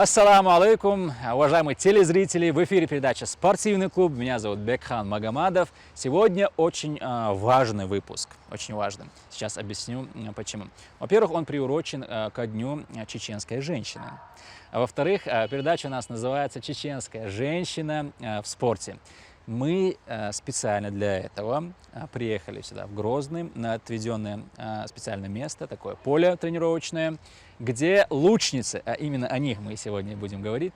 Ассаламу алейкум, уважаемые телезрители, в эфире передача «Спортивный клуб». Меня зовут Бекхан Магомадов. Сегодня очень важный выпуск, очень важный. Сейчас объясню почему. Во-первых, он приурочен ко дню чеченской женщины. А во-вторых, передача у нас называется «Чеченская женщина в спорте». Мы специально для этого приехали сюда, в Грозный, на отведенное специальное место, такое поле тренировочное, где лучницы, а именно о них мы сегодня будем говорить,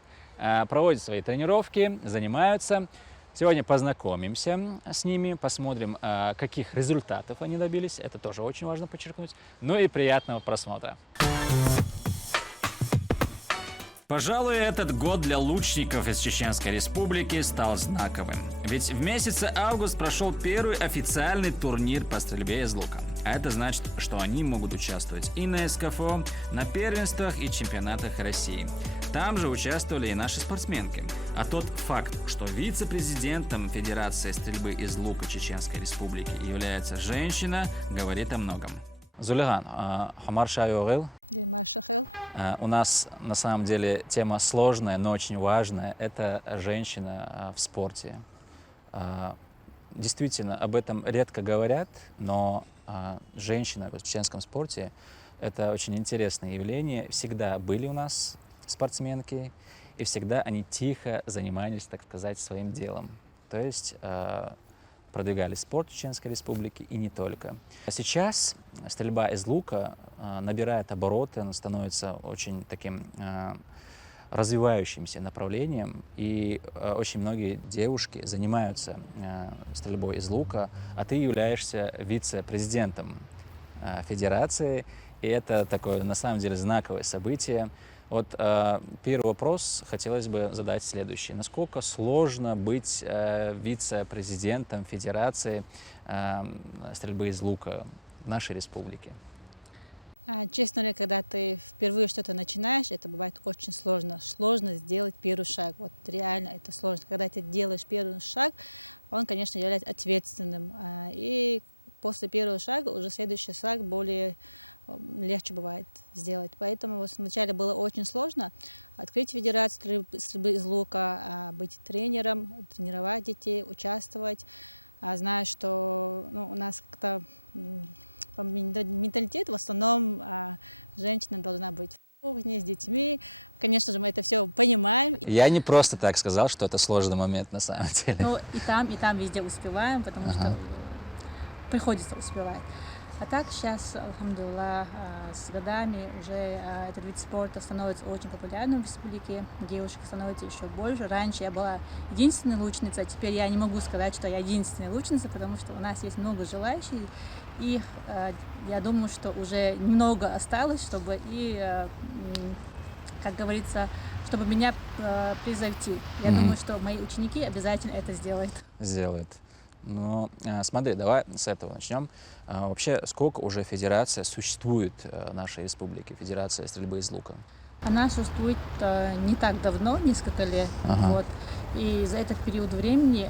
проводят свои тренировки, занимаются. Сегодня познакомимся с ними, посмотрим, каких результатов они добились. Это тоже очень важно подчеркнуть. Ну и приятного просмотра. Пожалуй, этот год для лучников из Чеченской Республики стал знаковым. Ведь в месяце август прошел первый официальный турнир по стрельбе из лука. А это значит, что они могут участвовать и на СКФО, на первенствах и чемпионатах России. Там же участвовали и наши спортсменки. А тот факт, что вице-президентом Федерации стрельбы из лука Чеченской Республики является женщина, говорит о многом. Зулиган, Хамар Шайогел. У нас на самом деле тема сложная, но очень важная. Это женщина в спорте. Действительно, об этом редко говорят, но женщина в чеченском спорте – это очень интересное явление. Всегда были у нас спортсменки, и всегда они тихо занимались, так сказать, своим делом. То есть продвигали спорт в Чеченской Республике и не только. А сейчас стрельба из лука набирает обороты, она становится очень таким развивающимся направлением, и очень многие девушки занимаются стрельбой из лука, а ты являешься вице-президентом Федерации, и это такое на самом деле знаковое событие. Вот первый вопрос хотелось бы задать следующий. Насколько сложно быть вице-президентом Федерации стрельбы из лука в нашей республике? Честно говоря, когда ты впервые что-то начинаешь, это бывает очень сложно. Сложно сделать первый шаг. Вот реально это сложно. Когда ты делаешь первый шаг, он, конечно, является ответственным. И после первого шага уже следующий шаг более легче бывает сделать. Поэтому вот вначале было очень сложно открыть федерацию стрельбы из лука, быть тренером, тренировать детей, участвовать. Знаю, что у нас как-то по менталитету в основном женщина должна быть в кухне с детьми. Конечно же, мы это все понимаем. Я не просто так сказал, что это сложный момент на самом деле. Ну, и там везде успеваем, потому что приходится успевать. А так сейчас, алхамдулилlah, с годами уже этот вид спорта становится очень популярным в республике. Девушек становится еще больше. Раньше я была единственной лучницей, а теперь я не могу сказать, что я единственная лучница, потому что у нас есть много желающих. И я думаю, что уже немного осталось, чтобы как говорится, чтобы меня превзойти. Я думаю, что мои ученики обязательно это сделают. Сделают. Ну, смотри, давай с этого начнем. Вообще, сколько уже федерация существует в нашей республике, Федерация стрельбы из лука? Она существует не так давно, несколько лет. Вот. И за этот период времени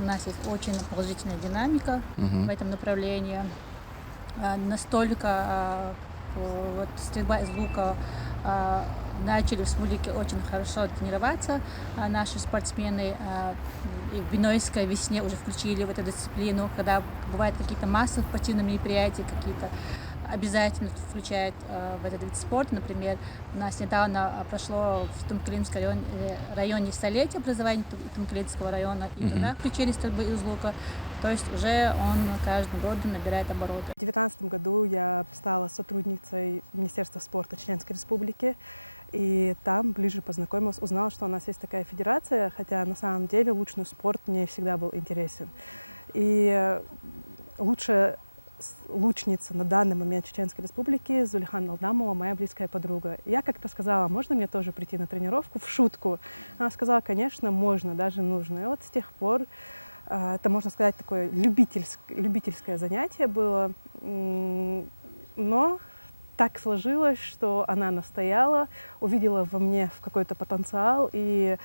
у нас есть очень положительная динамика в этом направлении. Настолько вот, стрельба из лука начали в республике очень хорошо тренироваться. Наши спортсмены и в Бинойской весне уже включили в эту дисциплину, когда бывают какие-то массовые спортивные мероприятия, какие-то обязательно включают в этот вид спорта. Например, у нас недавно прошло в Тумкелинском районе столетие образования Тумкелинского района, и туда включили стрельбу из лука. То есть уже он каждым годом набирает обороты. В 2019 году я стала сотрудницей Министерства спорта Чеченской Республики, и там ближе познакомилась, узнала, что у нас есть такая федерация, хотя на самом деле лучный спорт мне всегда был интересен. И лучшая лучница на данный момент Чеченской Республики Зулихан Алдамова, моя близкая подруга. Я как-то сказала, можно мне тоже прийти на тренировку в шутку? Она сказала, конечно, можно, даже нужно. И вот с тех пор это, можно сказать, такое любительское занятие было, но так сложилось, что она настояла, увидела во мне какой-то потенциал, и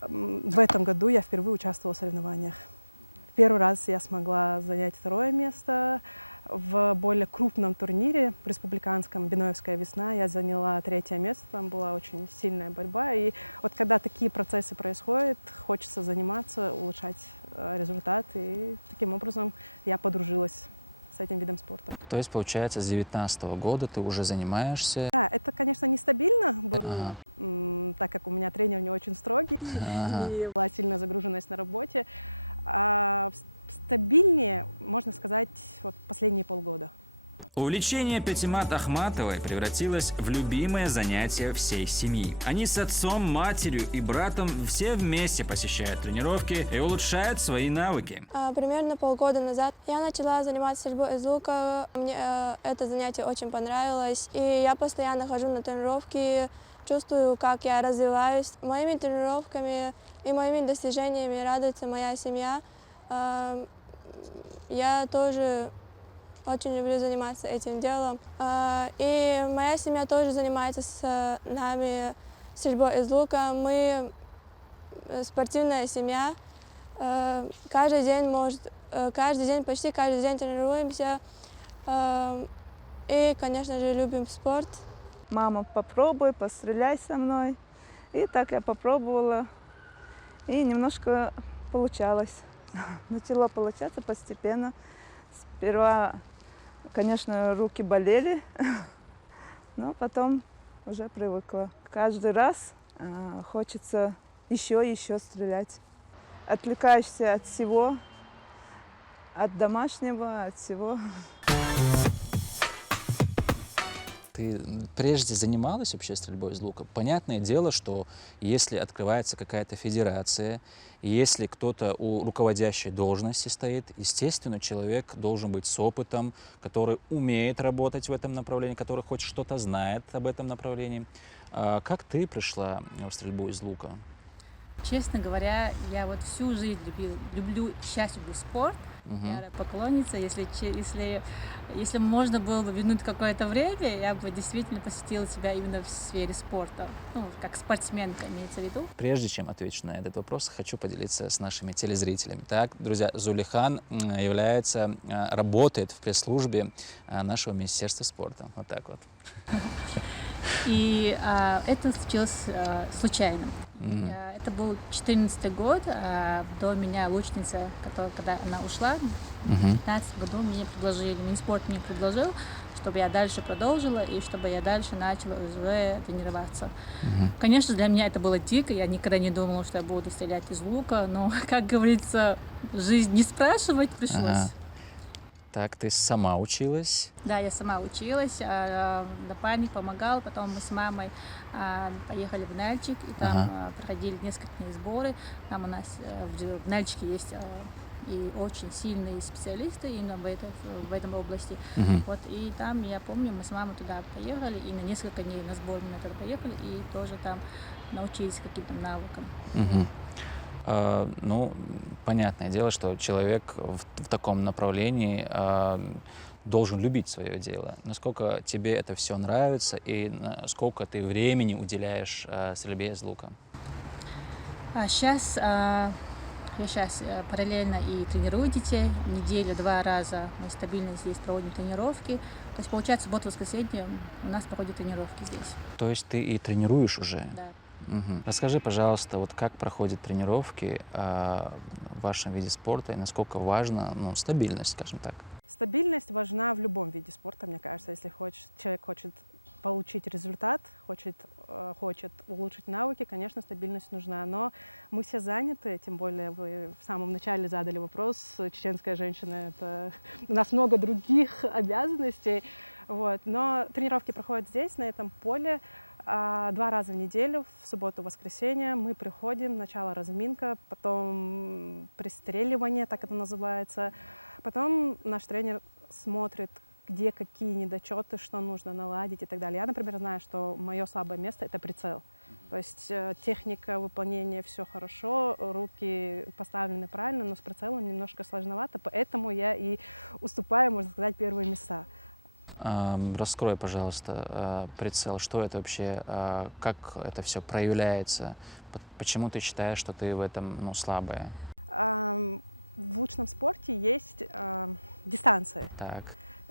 в этом году я впервые участвовала в соревнованиях. Первый раз я смогла занять второе место, В более крупном турнире, республиканском, Биноевская весна, я заняла 3-е место, там была очень сильная борьба. И вот когда такие процессы происходят, хочется заниматься, улучшать результат. И таким образом я подружилась с этим видом спорта. То есть, получается, с 2019 года ты уже занимаешься? Да, это, конечно, нестабильно было, Ага. так как у меня тренер не очень строгий, Ага. и была сильная загруженность на работе. А стабильнее, можно сказать, вот последние полгода. Увлечение Пятимат Ахматовой превратилось в любимое занятие всей семьи. Они с отцом, матерью и братом все вместе посещают тренировки и улучшают свои навыки. Примерно полгода назад я начала заниматься стрельбой из лука. Мне это занятие очень понравилось, и я постоянно хожу на тренировки, чувствую, как я развиваюсь. Моими тренировками и моими достижениями радуется моя семья. Я тоже очень люблю заниматься этим делом. И моя семья тоже занимается с нами стрельбой из лука. Мы спортивная семья. Каждый день, почти каждый день тренируемся. И, конечно же, любим спорт. Мама, попробуй, постреляй со мной. И так я попробовала. И немножко получалось. Начало получаться постепенно. Сперва, конечно, руки болели, но потом уже привыкла. Каждый раз хочется еще стрелять. Отвлекаешься от всего, от домашнего, от всего. Ты прежде занималась вообще стрельбой из лука? Понятное дело, что если открывается какая-то федерация, если кто-то у руководящей должности стоит, естественно, человек должен быть с опытом, который умеет работать в этом направлении, который хоть что-то знает об этом направлении. Как ты пришла в стрельбу из лука? Честно говоря, я вот всю жизнь люблю, сейчас люблю спорт. Я поклонница. Если можно было бы вернуть какое-то время, я бы действительно посвятила себя именно в сфере спорта. Ну, как спортсменка, имеется в виду. Прежде чем ответить на этот вопрос, хочу поделиться с нашими телезрителями. Так, друзья, Зулихан работает в пресс-службе нашего Министерства спорта. Вот так вот. И это случилось случайно. Это был 2014 год. До меня лучница, когда она ушла, в 2015 году мне предложили, Минспорт мне предложил, чтобы я дальше продолжила и чтобы я дальше начала уже тренироваться. Конечно, для меня это было дико. Я никогда не думала, что я буду стрелять из лука, но, как говорится, жизнь не спрашивать пришлось. Так, ты сама училась? Да, я сама училась, напарник помогал, потом мы с мамой поехали в Нальчик, и там проходили несколько сборы. Там у нас в Нальчике есть и очень сильные специалисты именно в этом области. Вот, и там, я помню, мы с мамой туда поехали, и на несколько дней на сбор мы туда поехали, и тоже там научились каким-то навыкам. Ну, понятное дело, что человек в таком направлении должен любить свое дело. Насколько тебе это все нравится и сколько ты времени уделяешь стрельбе из лука? Я сейчас параллельно и тренирую детей. Неделю 2 раза мы стабильно здесь проводим тренировки. То есть, получается, суббота-воскресенье у нас проходят тренировки здесь. То есть ты и тренируешь уже? Да. Расскажи, пожалуйста, вот как проходят тренировки в вашем виде спорта и насколько важна стабильность, скажем так? Стабильность важна в любом виде спорта, мне кажется. Если человек хочет получить результат, хочет улучшить навыки, конечно, стабильность нужна. Но мы все заняты, тем более вы в самом начале задали вопрос, чеченская женщина, у нас много других обязанностей. Вот. Но тренировки проходят здесь, на этом поле. 2 раза в неделю, в субботу-воскресенье мы приходим, сначала разминка, потом пристреливание, так это называется. Потом наш тренер смотрит, где какие недочеты, что нужно наладить и так далее. Я, например, знаю, что мое слабое место — это прицел. То есть техника выполнения — все хорошо, руки поставлены правильно, но с прицелом немножко сложновато, поэтому я и уступаю, можно сказать, первые места. Раскрой, пожалуйста, прицел. Что это вообще, как это все проявляется? Почему ты считаешь, что ты в этом слабая? В лучном спорте есть дистанции. Так.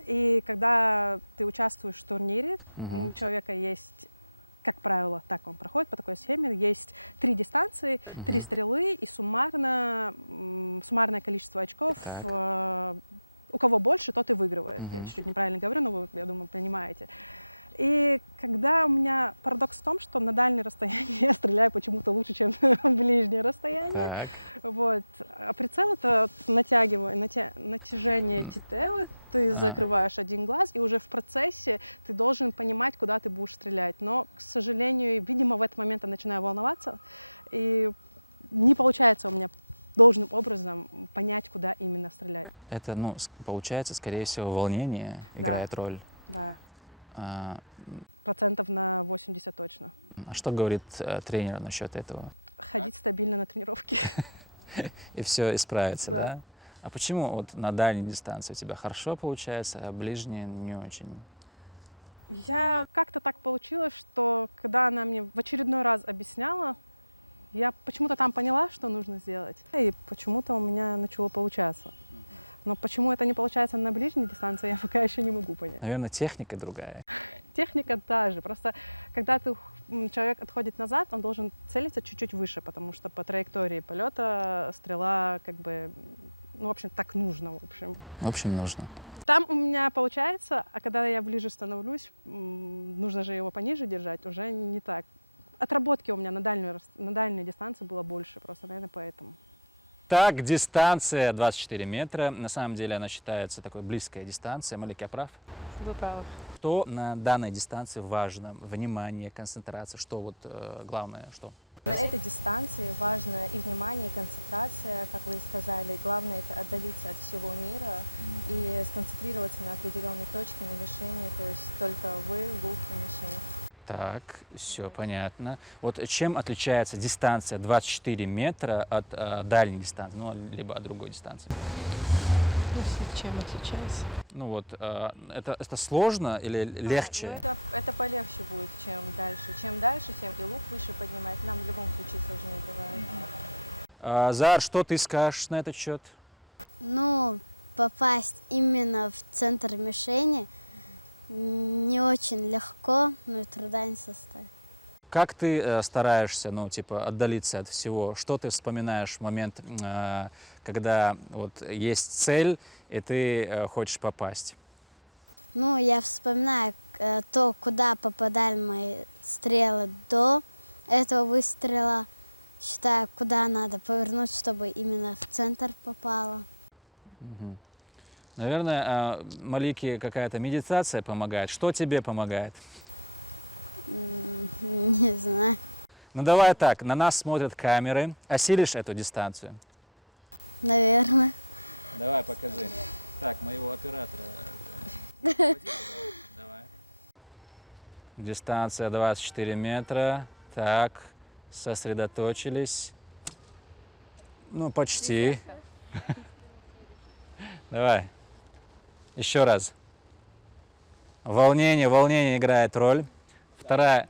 И когда ты участвуешь в турнире, Мгм. у человека есть, как правило, так он проходит по такой схеме, есть 3 дистанции, 3 стрелы и суммарное количество очков. Так. У кого больше, тот и выигрывает. Я Мгм. чуть-чуть неправильно говорю, но вы, я думаю, понимаете. И когда у меня парадокс в том, что на дальнее расстояние я стреляю почему-то лучше, чем в ближнее расстояние. Так. Вот. А прицел — это натяжение тетелы. Ты закрываешь один глаз, и уже в процессе ты должен понимать, куда ты будешь стрелять. Но, к сожалению, видимо, в этот момент я начинаю волноваться, и не получается у меня должным образом понять, куда именно стрелять. Это, ну, получается, скорее всего, волнение Да. играет роль. Да, А, процентов на 80 точно. а что говорит тренер насчет этого? Ходить стабильно на тренировки. И все исправится, Да. да? А почему вот на дальней дистанции у тебя хорошо получается, а ближние не очень? Я как-то так получилось, что когда она мне в очередной раз объясняла, я почему-то там поняла, что нужно сделать. И почему-то у меня начало получаться. Но почему это не получается на ближней дистанции, я пока еще не могу понять. Наверное, техника другая. Техника та же. Просто когда человек отходит назад, он должен целиться чуть-чуть выше, потому что по траектории полета стрела как бы, ну, в общем, так нужно, в общем. В общем, нужно. Там у меня получается, а когда я ближе становлюсь, нужно же его пониже держать, уже не так. Отработки у меня на дальней дистанции было больше, просто, наверное, поэтому. Так, дистанция 24 метра. На самом деле она считается такой близкая дистанция. Малик, я прав? Вы правы. Что на данной дистанции важно? Внимание, концентрация. Что вот главное, что? На этой дистанции важно и внимание, и концентрация, как вы и сказали. Главное — это отдалиться от всего мира и сконцентрироваться на определенной точке, на мишени, то есть только вы, лук и мишень. Так, все понятно. Вот чем отличается дистанция 24 метра от дальней дистанции, ну, либо от другой дистанции? Чем отличается? Ну вот, это сложно или легче? Ну, это полегче будет, чем дальше. Чем дальше, тем и лук выше поднимать. Нам в любом случае сложнее бывает. Зар, что ты скажешь на этот счет? Ну, попасть именно в центр мишени не очень легко, но и труда не составит. Как ты стараешься, ну, типа, отдалиться от всего? Что ты вспоминаешь в момент, когда вот есть цель, и ты хочешь попасть? Ну, я вспоминаю то, куда попадали мои стрелы до этого выстрела. Считаю, куда надо повернуть, чтобы именно в центр попало. Мгм. Наверное, Малике какая-то медитация помогает. Что тебе помогает? Не знаю. Ну давай так, на нас смотрят камеры. Осилишь эту дистанцию? Наверное. Давай, покажи. Так, моего оператора. Давай. Дистанция 24 метра. Так, сосредоточились. Ну, почти. Давай. Еще раз. Волнение играет роль. Вторая.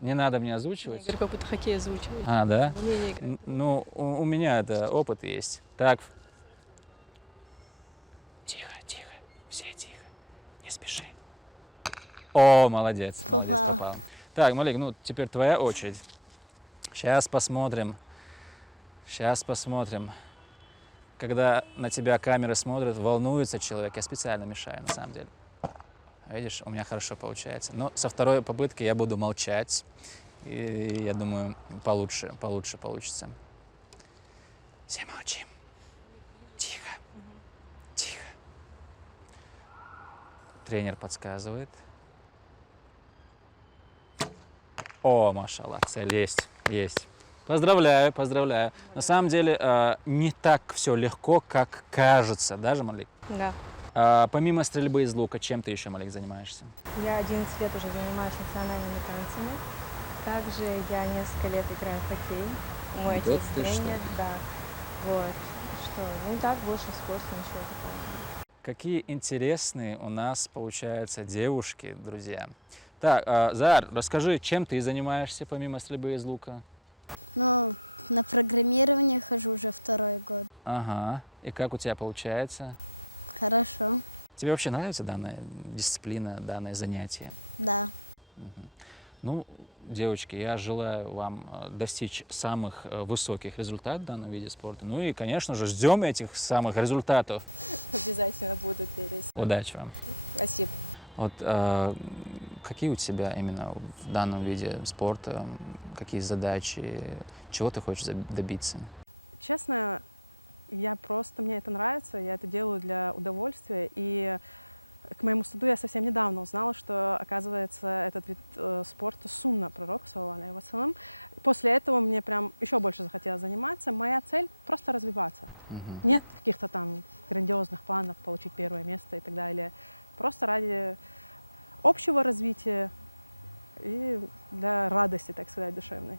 Не надо мне озвучивать. Я говорю, как будто хоккей озвучивать. А, да? Волнение играет. Ну, у меня это опыт есть. Так. Тихо, тихо, все тихо. Не спеши. О, молодец. молодец, Попала. попал. Так, Малик, ну теперь твоя очередь. Сейчас посмотрим. Сейчас посмотрим. Когда на тебя камеры смотрят, волнуется человек. Я специально мешаю, на самом деле. Видишь, у меня хорошо получается. Но со второй попытки я буду молчать. И я думаю, получше получится. Все молчим. Тихо. Тихо. Тренер подсказывает. О, машаллах, цель есть. Поздравляю, поздравляю. На самом деле не так все легко, как кажется, да, Малик? Да. Помимо стрельбы из лука, чем ты еще, Малик, занимаешься? Я 11 лет уже занимаюсь национальными танцами. Также я несколько лет играю в хоккей. Мой Вот отец ты что. тренер, да. Вот. Что, ну так, больше в спорте, ничего такого. Какие интересные у нас, получаются, девушки, друзья. Так, Зар, расскажи, чем ты занимаешься, помимо стрельбы из лука? Ну, на программирование хожу уже 2-й год. Ага. И как у тебя получается? Хорошо. Тебе вообще нравится данная дисциплина, данное занятие? Да. Мгм. Ну, девочки, я желаю вам достичь самых высоких результатов в данном виде спорта. Ну и, конечно же, ждем этих самых результатов. Обязательно буду перейти. Удачи вам. Спасибо. Вот какие у тебя именно в данном виде спорта, какие задачи, чего ты хочешь добиться? Честно, мне это нравится, я это делаю для удовольствия. И к моему стыду я совсем недавно узнала, что, оказывается, этот вид спорта сунна пророка, саллаллаху алейхи вассалям. После этого мне прям еще больше захотелось заниматься. Моя цель — просто развиваться. Мгм. Нет каких-то там грандиозных планов получить первое место и так далее. Просто ради общего развития и для радости, так сказать, душевной.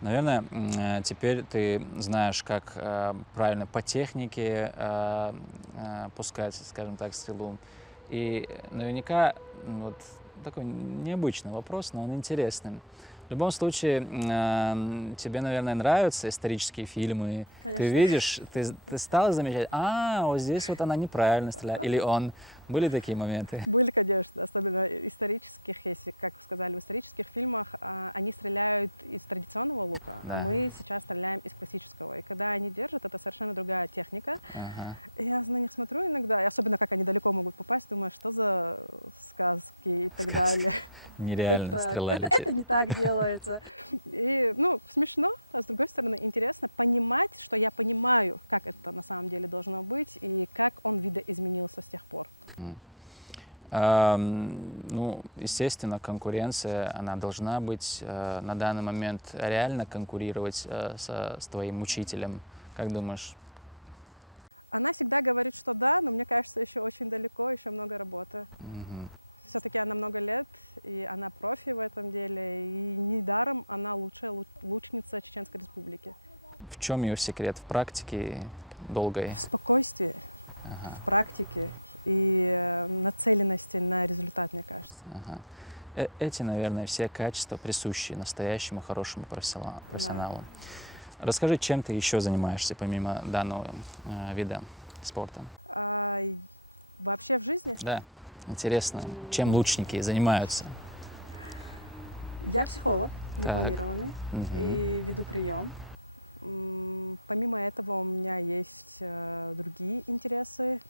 Наверное, теперь ты знаешь, как правильно по технике пускать, скажем так, стрелу. И наверняка вот такой необычный вопрос, но он интересный. В любом случае, тебе, наверное, нравятся исторические фильмы. Ты Конечно. видишь, ты стала замечать, вот здесь вот она неправильно стреляет, или он. Были такие моменты? Были, конечно, особенно исторических, если, как вы сказали, в исторических фильмах они стреляют из традиционного лука, Да. а мы сейчас стреляем из классического. И когда они держат, это совершенно другая техника. Ага. И я на них смотрю иногда, и особенно как они далеко могут попасть, думаю, что за сказки и так далее. Нереально Это- стрела Это летит. не так делается. И, смешно, а с другой стороны, интересно понимать, что я понимаю, как это на самом деле должно быть и как он видоизменился с тех пор. Естественно, конкуренция, она должна быть на данный момент реально конкурировать с твоим учителем. Как думаешь? Она всегда говорит, что да, но мне кажется, еще очень далеко, еще много работы. Мгм. Все-таки она много лет, и она профи в этом деле, и недаром она лучшая лучница Чеченской Республики. В чем ее секрет? В практике долгой? В спокойствии, Ага, в практике и нацеленности на результат, мне кажется. ага. Эти, наверное, все качества присущи настоящему хорошему профессионалу. Расскажи, чем ты еще занимаешься помимо данного вида спорта? Вообще в жизни Да, интересно, чем лучники занимаются? я психолог, Так. дипломированный, Мгм. и веду прием. Помимо этого у меня есть другие интересы.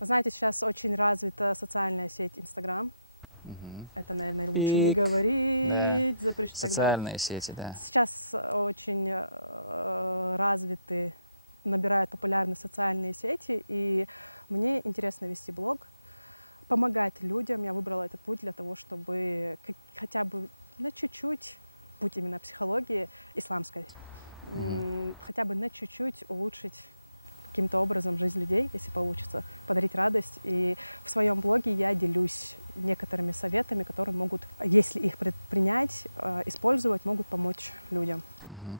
Вы знаете, сейчас очень развита социальная сеть Инстаграм. Мгм. Это, наверное, лучше не Ик, говорить. Запрещено тогда. Социальные сети, да. Сейчас очень развиты, набирают популярность социальные сети, и мне интересно вести блог, помогать людям. Я выбрала этот путь для того, чтобы хотя бы на чуть-чуть, путь именно психологии исламской, хотя бы на чуть-чуть улучшить каким-то образом жизнь людей, если получится, подарить радость. И в своем блоге я делюсь некоторыми советами, которые могут, если их принять, использовать, могут помочь людям. Мгм.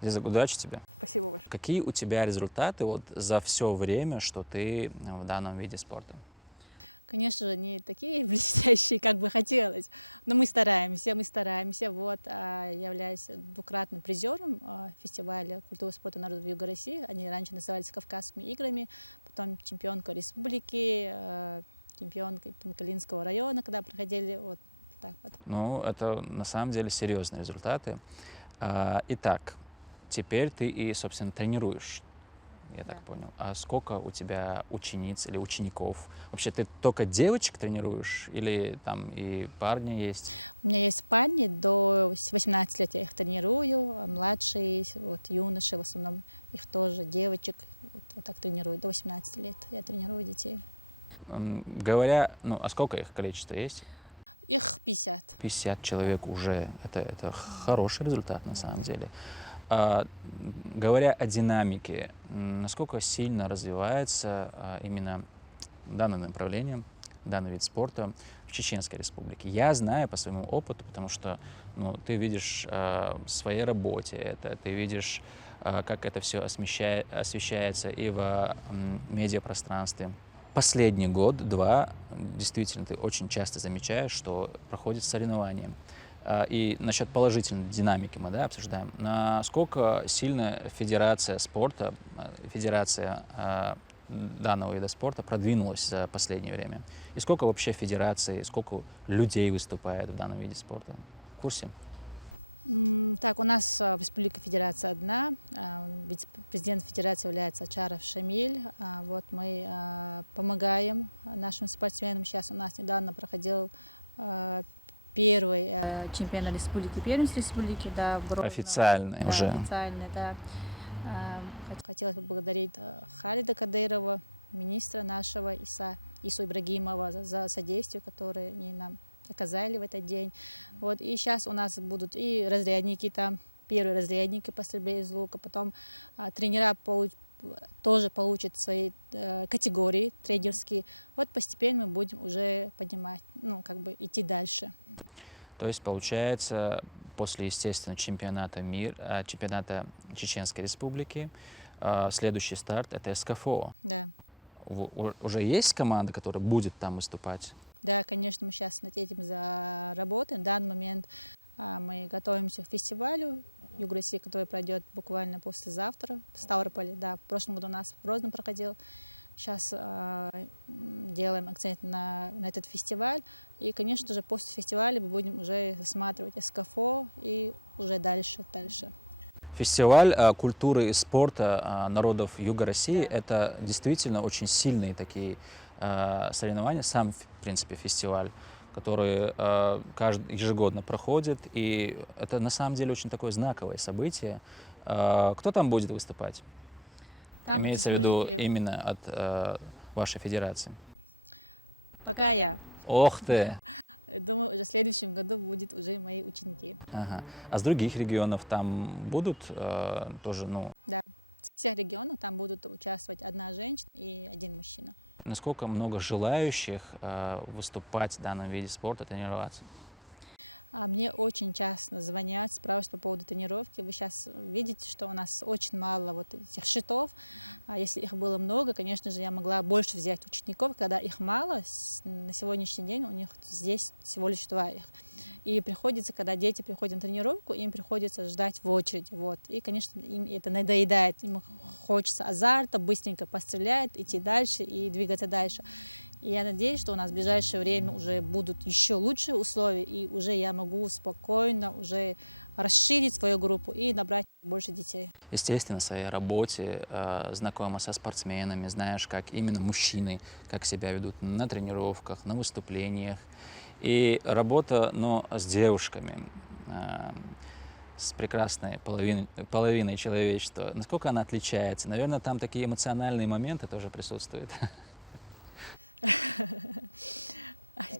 Лиза, удачи тебе. Спасибо большое. Какие у тебя результаты вот за все время, что ты в данном виде спорта? Конечно же, не такие блестящие, как бы хотелось, но мы стараемся. Вот, являюсь двукратным призером фестиваля культуры спорта народов Юга России. Они раньше назывались Кавказскими играми, потом чемпионка республики, чемпионка Тумкалинского района, когда проходили вот так вот. Ну, это на самом деле серьезные результаты. Итак, теперь ты и, собственно, тренируешь, я так понял. А сколько у тебя учениц или учеников? Вообще, ты только девочек тренируешь или там и парни есть? У меня есть парни до 18 лет, я их тренирую, а младшие, вот, юноши, в основном их тоже, девочек, вот так тренирую, до 18 лет я тренирую детей. Говоря, а сколько их количество есть? Их 50. 50 человек уже, это хороший результат на самом деле. Говоря о динамике, насколько сильно развивается именно данное направление, данный вид спорта в Чеченской Республике? Я знаю по своему опыту, потому что ты видишь в своей работе ты видишь, как это все освещается и в медиапространстве. Последний год-два, действительно, ты очень часто замечаешь, что проходят соревнования. И насчет положительной динамики мы, да, обсуждаем. Насколько сильно федерация спорта, федерация данного вида спорта продвинулась за последнее время? И сколько вообще федераций, сколько людей выступает в данном виде спорта? В курсе? Так, у нас в Республике Федерация одна. Вице-президент Федерации является Ачаров Шамиль. Вот мы помогаем нашим спортсменам. Сейчас у нас недавно проходил первый чемпионат республики, первенство республики, да, в Грозном. Официальный Да, уже. официальный, да. Хотелось бы поблагодарить Халида Кадырова, министра нашего, Ису Ибрагимова за содействие, которое они нам оказали в этот день. Вот. И сейчас у нас будут и разрядники там, первые разрядники по стрельбе из лука, потом тренера тоже получат свои категории тренерские. Вот постепенно мы будем уже поднимать, ну, как бы идти дальше. То есть, получается, после, естественно, чемпионата мира, чемпионата Чеченской Республики, следующий старт — это СКФО. Да. Уже есть команда, которая будет там выступать? Да, конечно, мы сейчас над этим заработаем. В данный момент мы готовимся к фестивалю Юг России, который пройдет буквально послезавтра в Ставрополе. Да, в прошлом году у нас в Грозном проходил. Сейчас делаем акцент на этот фестиваль. И, конечно же, после фестиваля мы будем уже рассматривать СКФО и уже дальше. Фестиваль культуры и спорта народов Юга России — это действительно очень сильные такие соревнования, сам, в принципе, фестиваль, который ежегодно проходит, и это на самом деле очень такое знаковое событие. Кто там будет выступать? Там Имеется в виду именно от вашей федерации. Пока я. Ох ты! Думаю, уже в следующем году будут уже мои ученики. Ага. А с других регионов там будут тоже, ну... Да, с всех регионов там будут участвовать одна женщина и один мужчина. Насколько много желающих выступать в данном виде спорта, тренироваться? Мне очень часто звонят, спрашивают по поводу тренировки. Вы сейчас видите, что у нас очень мало вот этих шитов. Если их было много, конечно же, я могла больше взять учеников. Когда их мало, на сегодняшний день у них здесь всего лишь 2 их. И приходится, когда дети приходят на тренировку, им приходится ждать в очереди. Вот. И, конечно, им это надоедает. Им хочется азарта, быстренько пострелять, идти дальше и двигаться дальше. И я надеюсь, что у нас в ближайшее время уже будут еще лучшие условия, и уже я могу спокойно уже расширить свою группу и набрать больше детей. Естественно, в своей работе знакома со спортсменами, знаешь, как именно мужчины, как себя ведут на тренировках, на выступлениях. И работа, но с девушками, с прекрасной половиной человечества, насколько она отличается? Наверное, там такие эмоциональные моменты тоже присутствуют.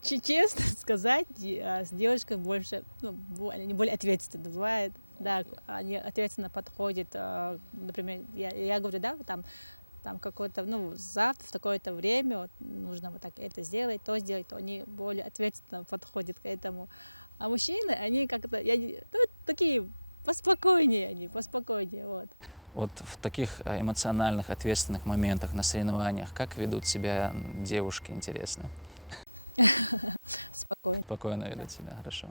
Честно сказать, с девушкой больше, они более ответственно бывают. Да, они ответственно подходят. Например, я говорю, да, там какое-то, завтра в такое-то время вот, нужно вот так это сделать, то сделать, то они более ответственно подходят к этому. А мужчины, они как-то, такие поспокойнее, вот. Вот в таких эмоциональных, ответственных моментах на соревнованиях, как ведут себя девушки, интересно? Спокойно. Спокойно ведут себя, хорошо.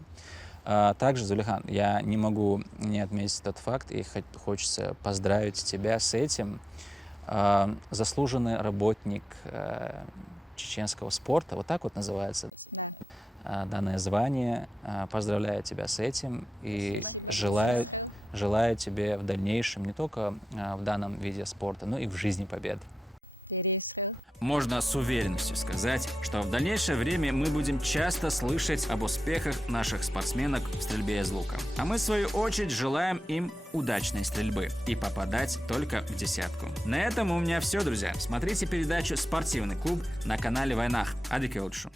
Также, Зулихан, я не могу не отметить тот факт, и хочется поздравить тебя с этим. Заслуженный работник чеченского спорта, вот так вот называется? Да. Данное звание. Поздравляю тебя с этим и Спасибо. желаю тебе в дальнейшем не только в данном виде спорта, но и в жизни побед. Можно с уверенностью сказать, что в дальнейшее время мы будем часто слышать об успехах наших спортсменок в стрельбе из лука. А мы, в свою очередь, желаем им удачной стрельбы и попадать только в десятку. На этом у меня все, друзья. Смотрите передачу «Спортивный клуб» на канале Вайнах. Адыке Улчу.